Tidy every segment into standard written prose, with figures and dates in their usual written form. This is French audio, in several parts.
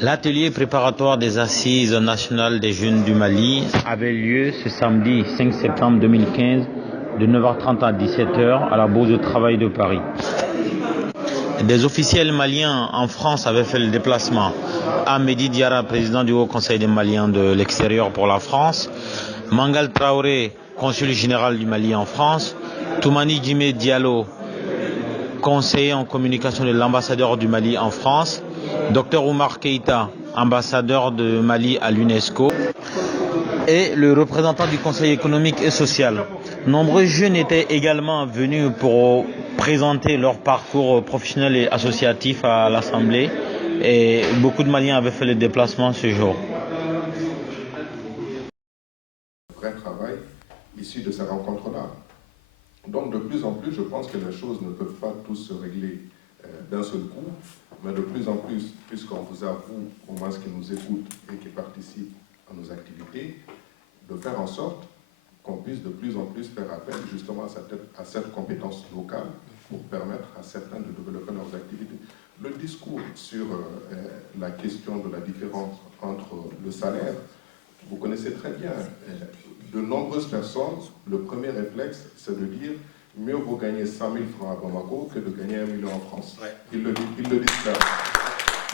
L'atelier préparatoire des Assises nationales des jeunes du Mali avait lieu ce samedi 5 septembre 2015 de 9h30 à 17h à la Bourse de travail de Paris. Des officiels maliens en France avaient fait le déplacement. Ahmedi Diarra, président du Haut Conseil des Maliens de l'extérieur pour la France, Mangal Traoré, consul général du Mali en France, Toumani Djimé Diallo, conseiller en communication de l'ambassadeur du Mali en France, Dr Oumar Keïta, ambassadeur de Mali à l'UNESCO, et le représentant du Conseil économique et social. Nombreux jeunes étaient également venus pour présenter leur parcours professionnel et associatif à l'Assemblée, et beaucoup de Maliens avaient fait le déplacement ce jour. Vrai travail issu de ces rencontres-là. Donc de plus en plus, je pense que les choses ne peuvent pas tous se régler d'un seul coup, mais de plus en plus, puisqu'on vous avoue, au moins ce qui nous écoute et qui participe à nos activités, de faire en sorte qu'on puisse de plus en plus faire appel justement à cette compétence locale pour permettre à certains de développer leurs activités. Le discours sur la question de la différence entre le salaire, vous connaissez très bien. De nombreuses personnes, le premier réflexe, c'est de dire mieux vaut gagner 100 000 francs à Bamako que de gagner 1 million en France. Ouais. Ils le disent clairement.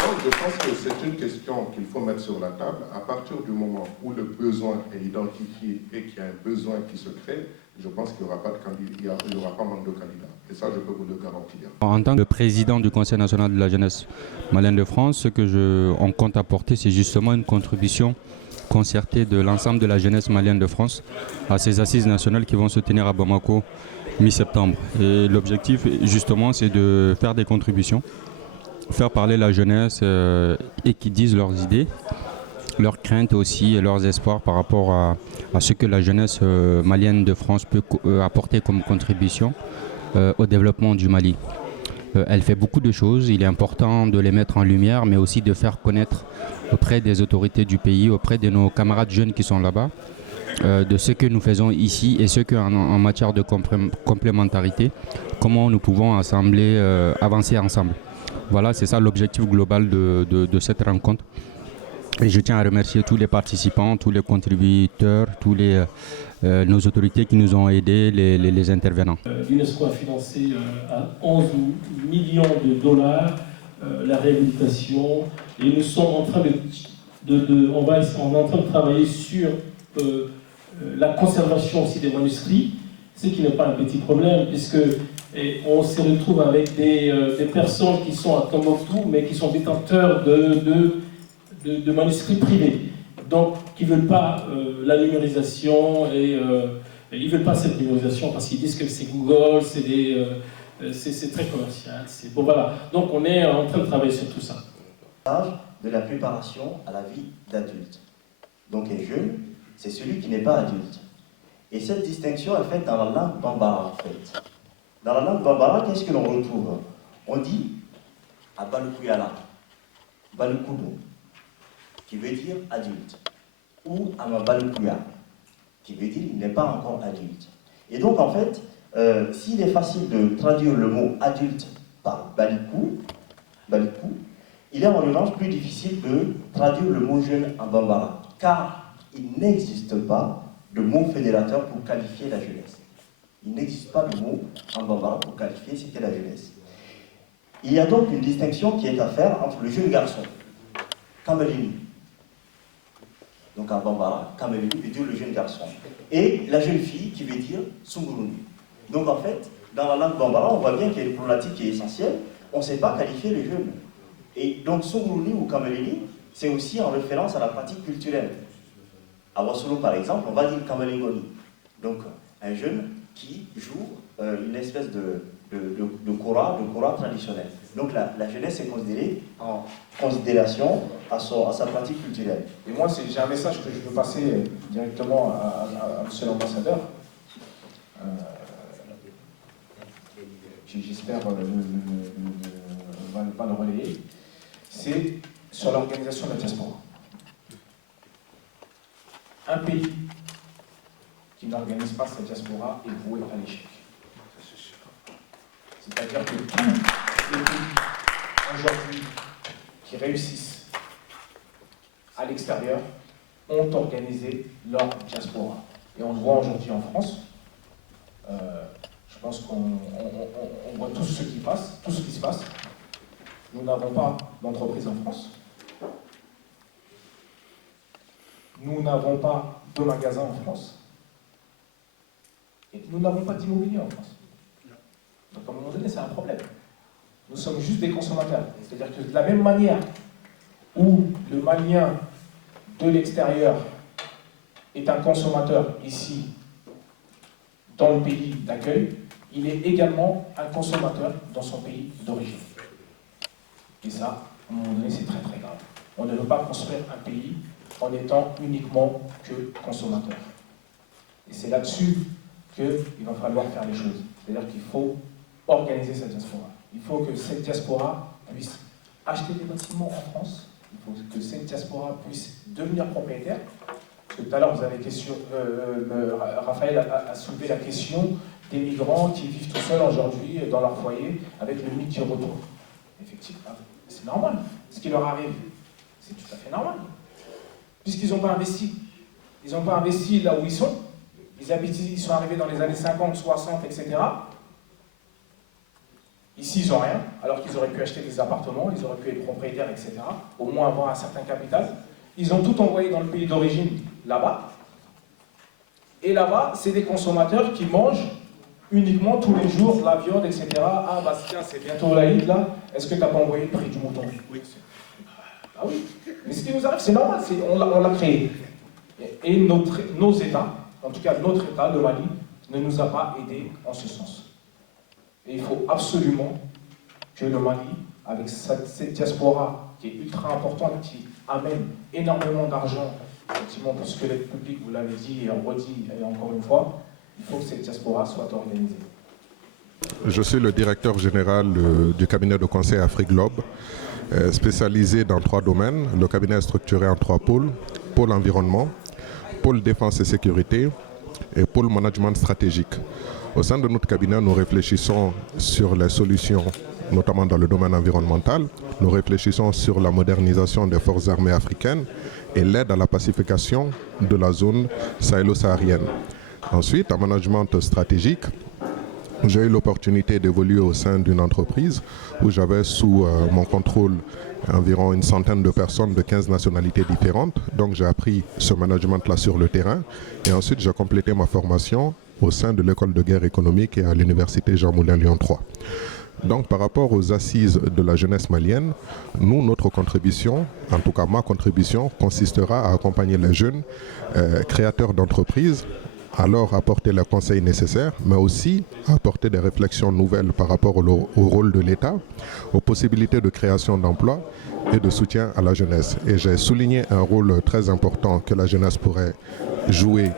Donc je pense que c'est une question qu'il faut mettre sur la table. À partir du moment où le besoin est identifié et qu'il y a un besoin qui se crée, je pense qu'il n'y aura pas de candidat, il n'y aura pas manque de candidats. Et ça, je peux vous le garantir. En tant que président du Conseil national de la jeunesse malienne de France, ce que on compte apporter, c'est justement une contribution concertée de l'ensemble de la jeunesse malienne de France à ces assises nationales qui vont se tenir à Bamako mi-septembre. Et l'objectif, justement, c'est de faire des contributions, faire parler la jeunesse et qui disent leurs idées, leurs craintes aussi et leurs espoirs par rapport à ce que la jeunesse malienne de France peut apporter comme contribution au développement du Mali. Elle fait beaucoup de choses, il est important de les mettre en lumière, mais aussi de faire connaître auprès des autorités du pays, auprès de nos camarades jeunes qui sont là-bas, de ce que nous faisons ici et ce qu'en matière de complémentarité, comment nous pouvons avancer ensemble. Voilà, c'est ça l'objectif global de cette rencontre. Et je tiens à remercier tous les participants, tous les contributeurs, tous nos autorités qui nous ont aidés, les intervenants. L'UNESCO a financé à 11 millions de dollars la réhabilitation et nous sommes en train on est en train de travailler sur la conservation aussi des manuscrits, ce qui n'est pas un petit problème puisque on se retrouve avec des personnes qui sont à Tombouctou mais qui sont détenteurs de manuscrits privés, donc qui ne veulent pas la numérisation et ils ne veulent pas cette numérisation parce qu'ils disent que c'est Google, c'est très commercial. Bon, voilà. Donc on est en train de travailler sur tout ça. De la préparation à la vie d'adulte. Donc un jeune, c'est celui qui n'est pas adulte. Et cette distinction est faite dans la langue bambara en fait. Dans la langue bambara, qu'est-ce que l'on retrouve? On dit Abalukuyala, Balukudo, qui veut dire adulte, ou Amabalukuya, qui veut dire il n'est pas encore adulte. Et donc en fait, s'il est facile de traduire le mot adulte par Balikou, il est en revanche plus difficile de traduire le mot jeune en bambara, car il n'existe pas de mot fédérateur pour qualifier la jeunesse. Il n'existe pas de mot en bambara pour qualifier ce qu'est la jeunesse. Il y a donc une distinction qui est à faire entre le jeune garçon, Kamelini, donc en bambara, Kamelini veut dire le jeune garçon, et la jeune fille qui veut dire Sunguruni. Donc en fait, dans la langue bambara, on voit bien qu'il y a une problématique qui est essentielle, on ne sait pas qualifier les jeunes. Et donc Sunguruni ou Kamelini, c'est aussi en référence à la pratique culturelle. À Wassoulou par exemple, on va dire Kamelingoni. Donc un jeune qui joue une espèce de kora traditionnel. Donc la jeunesse est considérée en considération à sa pratique culturelle. Et moi, j'ai un message que je veux passer directement à monsieur l'ambassadeur. J'espère va le relayer. C'est sur l'organisation de la diaspora. Un pays qui n'organise pas sa diaspora est voué à l'échec. C'est-à-dire que tous les pays aujourd'hui qui réussissent à l'extérieur ont organisé leur diaspora. Et on le voit aujourd'hui en France. Je pense qu'on voit tout ce qui se passe. Nous n'avons pas d'entreprise en France. Nous n'avons pas de magasins en France. Et nous n'avons pas d'immobilier en France. Donc à un moment donné, c'est un problème. Nous sommes juste des consommateurs. C'est-à-dire que de la même manière où le Malien de l'extérieur est un consommateur ici, dans le pays d'accueil, il est également un consommateur dans son pays d'origine. Et ça, à un moment donné, c'est très très grave. On ne peut pas construire un pays en étant uniquement que consommateur. Et c'est là-dessus qu'il va falloir faire les choses. C'est-à-dire qu'il faut organiser cette diaspora. Il faut que cette diaspora puisse acheter des bâtiments en France. Il faut que cette diaspora puisse devenir propriétaire. Parce que tout à l'heure, vous avez Raphaël a soulevé la question des migrants qui vivent tout seuls aujourd'hui dans leur foyer avec le mythe du retour. Effectivement, c'est normal. Ce qui leur arrive, c'est tout à fait normal. Puisqu'ils n'ont pas investi. Ils n'ont pas investi là où ils sont. Ils sont arrivés dans les années 50, 60, etc. Ici, ils n'ont rien, alors qu'ils auraient pu acheter des appartements, ils auraient pu être propriétaires, etc. Au moins avoir un certain capital. Ils ont tout envoyé dans le pays d'origine, là-bas. Et là-bas, c'est des consommateurs qui mangent uniquement tous les jours de la viande, etc. Ah, bah tiens, c'est bientôt l'Aïd, là. Est-ce que tu n'as pas envoyé le prix du mouton? Oui. Ah oui. Mais ce qui nous arrive, c'est normal, on l'a créé. Et nos États, en tout cas notre État, le Mali, ne nous a pas aidés en ce sens. Et il faut absolument que le Mali, avec cette diaspora qui est ultra importante, qui amène énormément d'argent, effectivement, pour ce que l'aide publique, vous l'avez dit et redit et encore une fois, il faut que cette diaspora soit organisée. Je suis le directeur général du cabinet de conseil Afrique Globe, spécialisé dans 3 domaines. Le cabinet est structuré en 3 pôles: pôle environnement, pôle défense et sécurité et pôle management stratégique. Au sein de notre cabinet, nous réfléchissons sur les solutions, notamment dans le domaine environnemental. Nous réfléchissons sur la modernisation des forces armées africaines et l'aide à la pacification de la zone sahélo-saharienne. Ensuite, en management stratégique, j'ai eu l'opportunité d'évoluer au sein d'une entreprise où j'avais sous mon contrôle environ une centaine de personnes de 15 nationalités différentes. Donc j'ai appris ce management-là sur le terrain. Et ensuite, j'ai complété ma formation au sein de l'école de guerre économique et à l'université Jean Moulin Lyon 3. Donc par rapport aux assises de la jeunesse malienne, nous, notre contribution, en tout cas ma contribution, consistera à accompagner les jeunes créateurs d'entreprises, à leur apporter les conseils nécessaires, mais aussi apporter des réflexions nouvelles par rapport au rôle de l'État, aux possibilités de création d'emplois et de soutien à la jeunesse. Et j'ai souligné un rôle très important que la jeunesse pourrait jouer,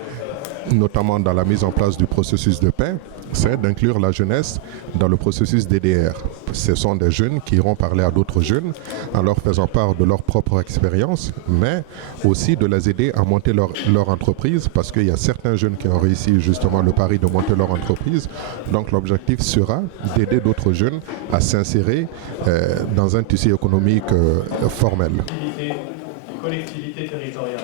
notamment dans la mise en place du processus de paix, c'est d'inclure la jeunesse dans le processus DDR. Ce sont des jeunes qui iront parler à d'autres jeunes en leur faisant part de leur propre expérience, mais aussi de les aider à monter leur entreprise, parce qu'il y a certains jeunes qui ont réussi justement le pari de monter leur entreprise. Donc l'objectif sera d'aider d'autres jeunes à s'insérer dans un tissu économique formel. Les collectivités territoriales.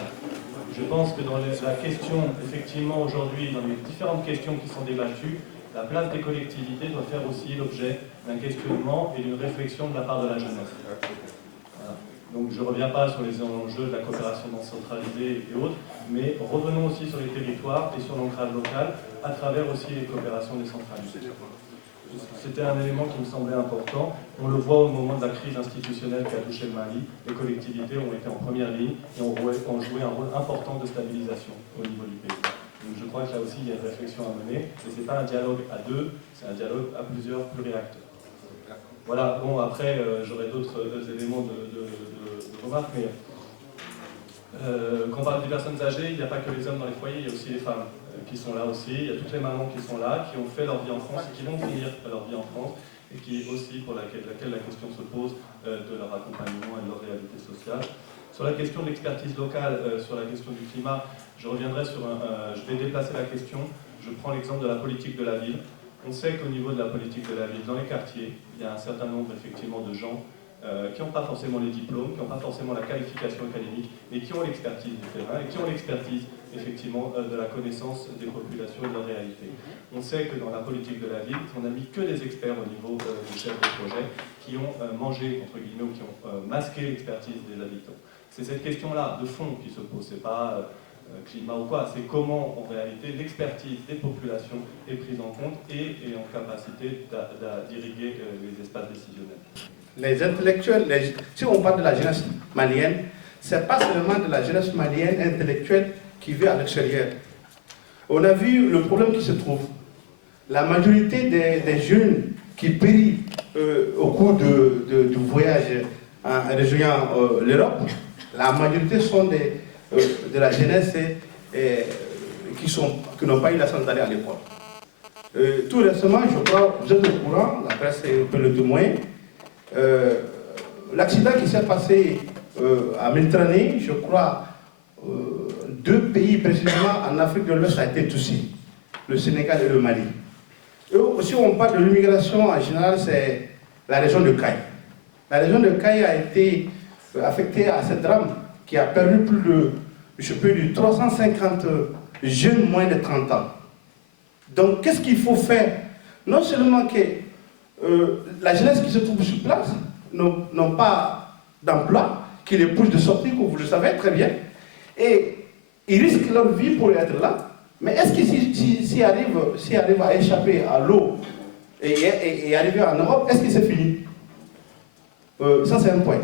Je pense que dans la question, effectivement, aujourd'hui, dans les différentes questions qui sont débattues, la place des collectivités doit faire aussi l'objet d'un questionnement et d'une réflexion de la part de la jeunesse. Voilà. Donc je ne reviens pas sur les enjeux de la coopération décentralisée et autres, mais revenons aussi sur les territoires et sur l'ancrage local à travers aussi les coopérations décentralisées. C'était un élément qui me semblait important. On le voit au moment de la crise institutionnelle qui a touché le Mali. Les collectivités ont été en première ligne et ont joué un rôle important de stabilisation au niveau du pays. Donc je crois que là aussi, il y a une réflexion à mener. Et ce n'est pas un dialogue à deux, c'est un dialogue à plusieurs pluriacteurs. Voilà, bon, après, j'aurai d'autres éléments de remarques, mais quand on parle des personnes âgées, il n'y a pas que les hommes dans les foyers, il y a aussi les femmes qui sont là aussi. Il y a toutes les mamans qui sont là, qui ont fait leur vie en France et qui vont finir leur vie en France, et qui aussi pour laquelle la question se pose de leur accompagnement et de leur réalité sociale. Sur la question de l'expertise locale, sur la question du climat, je reviendrai sur je vais déplacer la question. Je prends l'exemple de la politique de la ville. On sait qu'au niveau de la politique de la ville, dans les quartiers, il y a un certain nombre effectivement de gens qui n'ont pas forcément les diplômes, qui n'ont pas forcément la qualification académique, mais qui ont l'expertise du terrain et qui ont l'expertise effectivement de la connaissance des populations et de leur réalité. On sait que dans la politique de la ville, on n'a mis que des experts au niveau du chef de projet qui ont mangé, entre guillemets, ou qui ont masqué l'expertise des habitants. C'est cette question-là de fond qui se pose, c'est pas climat ou quoi, c'est comment en réalité l'expertise des populations est prise en compte et est en capacité d'irriguer les espaces décisionnels. Les intellectuels, si on parle de la jeunesse malienne, ce n'est pas seulement de la jeunesse malienne intellectuelle qui vit à l'extérieur. On a vu le problème qui se trouve. La majorité des jeunes qui prient au cours du voyage en rejoignant l'Europe, la majorité sont de la jeunesse qui n'ont pas eu la chance d'aller à l'école. Tout récemment, je crois, vous êtes au courant, la presse peut le témoigner, l'accident qui s'est passé à Méditerranée, je crois, 2 pays précisément en Afrique de l'Ouest a été touché, le Sénégal et le Mali. Si on parle de l'immigration en général, c'est la région de Caille. La région de Caille a été affectée à ce drame qui a perdu plus de 350 jeunes moins de 30 ans. Donc qu'est-ce qu'il faut faire? Non seulement que la jeunesse qui se trouve sur place n'ont pas d'emploi, qui les pousse de sortir, comme vous le savez très bien, et ils risquent leur vie pour être là, mais est-ce que s'ils arrivent à échapper à l'eau et arriver en Europe, est-ce que c'est fini? Ça c'est un point.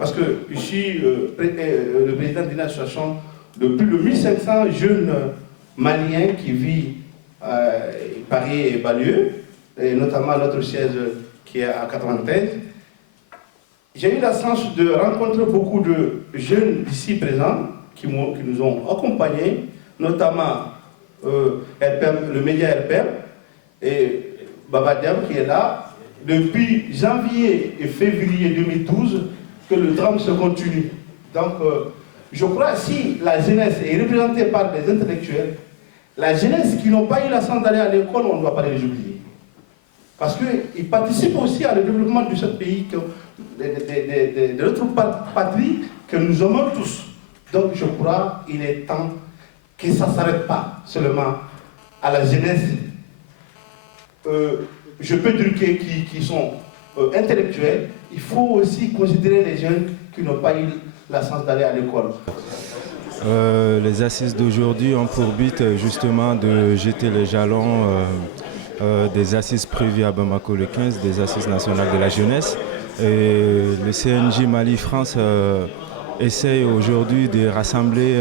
Parce que ici, le président d'une association de plus de 1500 jeunes maliens qui vivent à Paris et banlieue, et notamment notre siège qui est à 93. J'ai eu la chance de rencontrer beaucoup de jeunes ici présents qui nous ont accompagnés, notamment le média RPM et Baba Diab qui est là depuis janvier et février 2012 que le drame se continue. Donc je crois que si la jeunesse est représentée par des intellectuels, la jeunesse qui n'ont pas eu la chance d'aller à l'école, on ne doit pas les oublier. Parce qu'ils participent aussi à le développement de ce pays, de notre patrie que nous aimons tous. Donc je crois qu'il est temps que ça ne s'arrête pas seulement à la jeunesse. Je peux dire qui sont intellectuels. Il faut aussi considérer les jeunes qui n'ont pas eu la chance d'aller à l'école. Les assises d'aujourd'hui ont pour but justement de jeter les jalons des assises prévues à Bamako le 15, des assises nationales de la jeunesse. Et le CNJ Mali-France essaye aujourd'hui de rassembler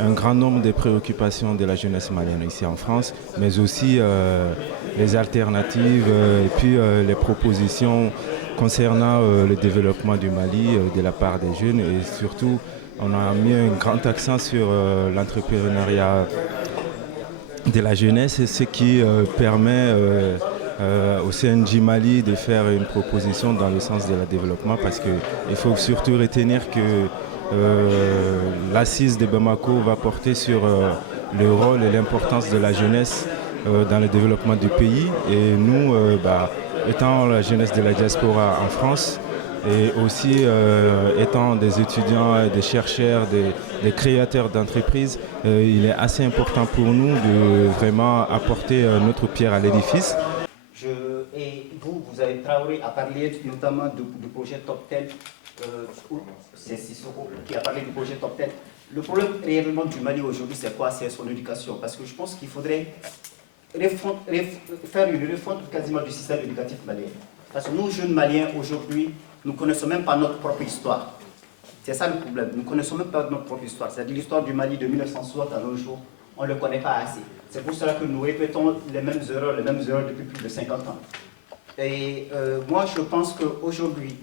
un grand nombre de préoccupations de la jeunesse malienne ici en France, mais aussi les alternatives et puis les propositions concernant le développement du Mali de la part des jeunes, et surtout on a mis un grand accent sur l'entrepreneuriat de la jeunesse, ce qui permet au CNJ Mali de faire une proposition dans le sens de la développement, parce qu'il faut surtout retenir que l'assise de Bamako va porter sur le rôle et l'importance de la jeunesse dans le développement du pays. Et nous, étant la jeunesse de la diaspora en France, et aussi étant des étudiants, des chercheurs, des créateurs d'entreprises, il est assez important pour nous de vraiment apporter notre pierre à l'édifice. Et vous avez Traoré à parler notamment du projet Top 10, c'est Sissoko qui a parlé du projet Top 10. Le problème réellement du Mali aujourd'hui, c'est quoi? C'est son éducation. Parce que je pense qu'il faudrait faire une refonte quasiment du système éducatif malien. Parce que nous, jeunes Maliens, aujourd'hui, nous ne connaissons même pas notre propre histoire. C'est ça le problème. Nous ne connaissons même pas notre propre histoire. C'est-à-dire l'histoire du Mali de 1960 à nos jours, on ne le connaît pas assez. C'est pour cela que nous répétons les mêmes erreurs depuis plus de 50 ans. Et moi, je pense qu'aujourd'hui,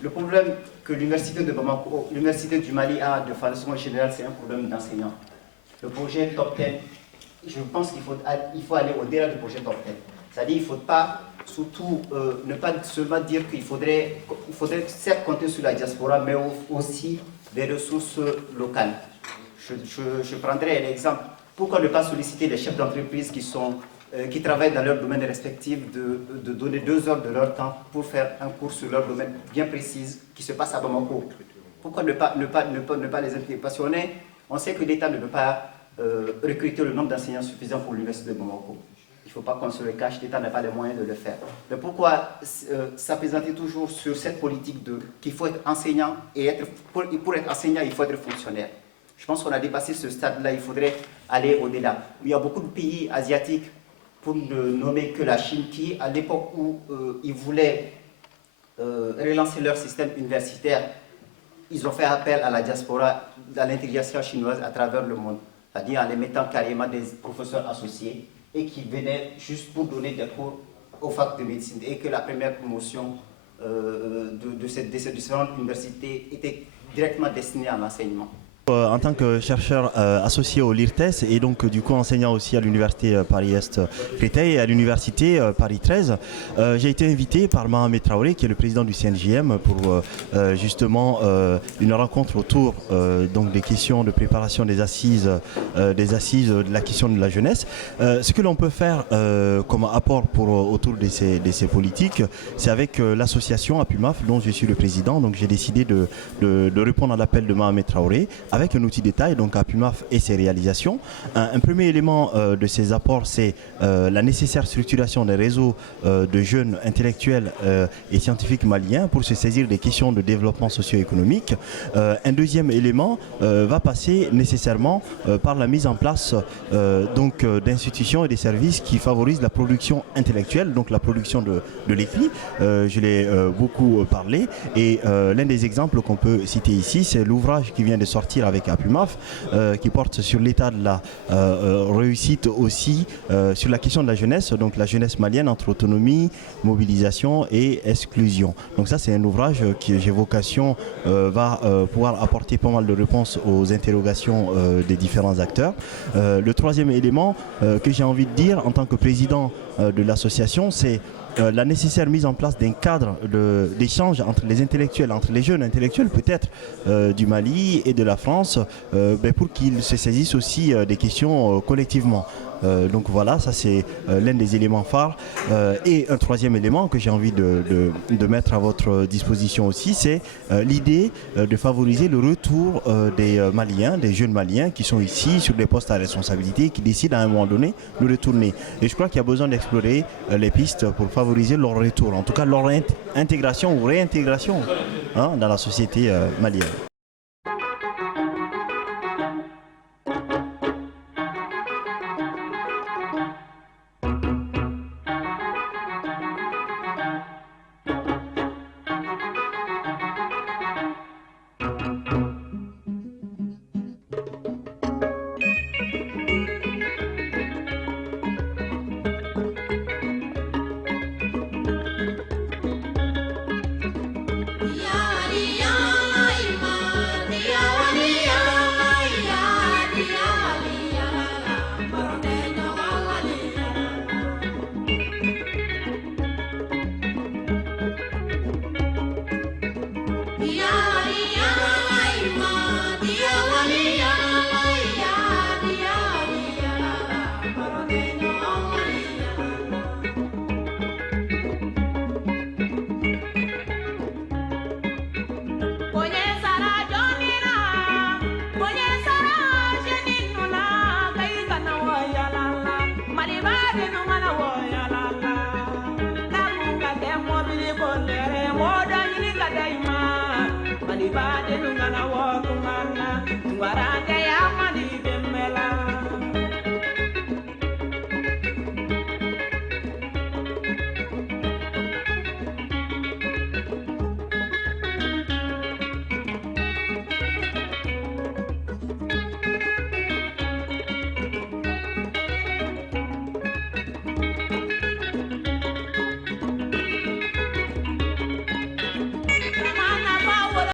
le problème que l'université de Bamako, l'université du Mali a de façon générale, c'est un problème d'enseignants. Le projet Top 10, je pense qu'il faut aller au-delà du projet Top 10. C'est-à-dire qu'il ne faut pas, surtout, ne pas seulement dire qu'il faudrait certes compter sur la diaspora, mais aussi des ressources locales. Je prendrai un exemple. Pourquoi ne pas solliciter les chefs d'entreprise qui sont qui travaillent dans leur domaine respectif de donner 2 heures de leur temps pour faire un cours sur leur domaine bien précis qui se passe à Bamako. Pourquoi ne pas les impliquer? Parce qu'on sait que l'État ne peut pas recruter le nombre d'enseignants suffisant pour l'université de Bamako. Il ne faut pas qu'on se le cache, l'État n'a pas les moyens de le faire. Mais pourquoi s'apaisanter toujours sur cette politique qu'il faut être enseignant et pour être enseignant, il faut être fonctionnaire? Je pense qu'on a dépassé ce stade-là, il faudrait aller au-delà. Il y a beaucoup de pays asiatiques, pour ne nommer que la Chine, qui, à l'époque où ils voulaient relancer leur système universitaire, ils ont fait appel à la diaspora, à l'intégration chinoise à travers le monde, c'est-à-dire en les mettant carrément des professeurs associés et qui venaient juste pour donner des cours aux facs de médecine, et que la première promotion de ces différentes universités était directement destinée à l'enseignement. En tant que chercheur associé au LIRTES et donc du coup enseignant aussi à l'université Paris-Est Créteil et à l'université Paris 13, j'ai été invité par Mohamed Traoré, qui est le président du CNJM, pour justement une rencontre autour donc des questions de préparation des assises de la question de la jeunesse. Ce que l'on peut faire comme apport autour de ces politiques, c'est avec l'association APUMAF dont je suis le président. Donc j'ai décidé de répondre à l'appel de Mohamed Traoré avec un outil détail, donc APUMAF et ses réalisations. Un premier élément de ces apports, c'est la nécessaire structuration des réseaux de jeunes intellectuels et scientifiques maliens pour se saisir des questions de développement socio-économique. Un deuxième élément va passer nécessairement par la mise en place donc d'institutions et des services qui favorisent la production intellectuelle, donc la production de l'écrit. Je l'ai beaucoup parlé, et l'un des exemples qu'on peut citer ici, c'est l'ouvrage qui vient de sortir avec APUMAF, qui porte sur l'état de la réussite aussi, sur la question de la jeunesse, donc la jeunesse malienne entre autonomie, mobilisation et exclusion. Donc ça, c'est un ouvrage qui, j'ai vocation, va pouvoir apporter pas mal de réponses aux interrogations des différents acteurs. Le troisième élément que j'ai envie de dire en tant que président de l'association, c'est la nécessaire mise en place d'un cadre d'échange entre les intellectuels, entre les jeunes intellectuels peut-être du Mali et de la France, pour qu'ils se saisissent aussi des questions collectivement. Donc voilà, ça c'est l'un des éléments phares. Et un troisième élément que j'ai envie de mettre à votre disposition aussi, c'est l'idée de favoriser le retour des Maliens, des jeunes Maliens qui sont ici sur des postes à responsabilité, qui décident à un moment donné de retourner. Et je crois qu'il y a besoin d'explorer les pistes pour favoriser leur retour, en tout cas leur intégration ou réintégration dans la société malienne. Mali ba de nungana wa kumana,